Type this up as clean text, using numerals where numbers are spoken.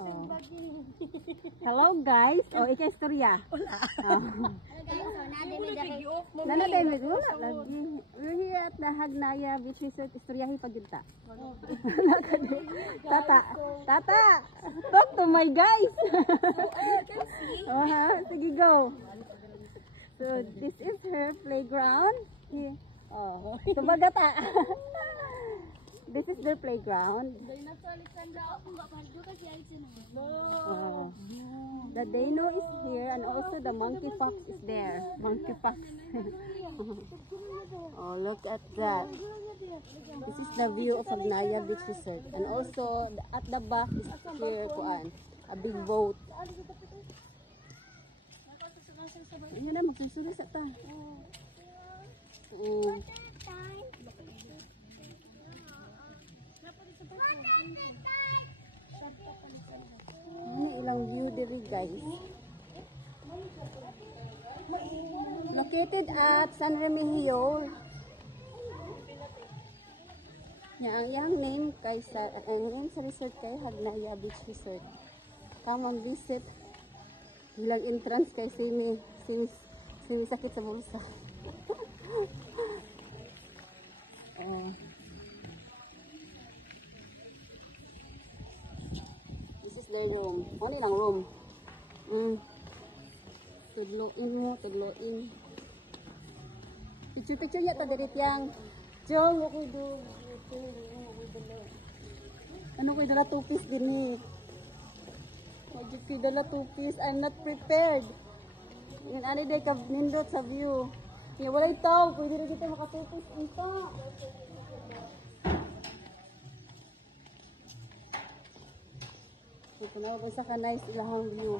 Oh. Hello guys. Oh, ika-istorya. Wala. Oh. Nana tayo med wala lagi. We're here at the Hagnaya Beach Resort. Istoryahi pag yun ta. Tata. Tata. Talk to my guys. Oh, ha? Sige, go. So, this is her playground. Here. Oh, subagata. This is their playground. The Dino is here and also the monkey fox is there. Monkey fox. Oh, look at that. This is the view of Hagnaya Beach Resort. And also at the back is here kuan, a big boat. Ayun na, magsusulis at ta. Ano ilang view diri guys. Located at San Remigio. Yang name kay sa resort kay Hagnaya Beach Resort. Come and visit. Ilang entrance kay sini sakit sa bulsa. This is their room. Ano lang room? Tudloin. Picture ya ta diri tiyang. Jong ako do. Ano ko dala two-piece din ni. Wajib ko dala two-piece. I'm not prepared. Yan ani day ka nindot sa view. Ya wala itaw, pwede rin dito maka two-piece unta. Ito na ba sa ka nice ilahang view.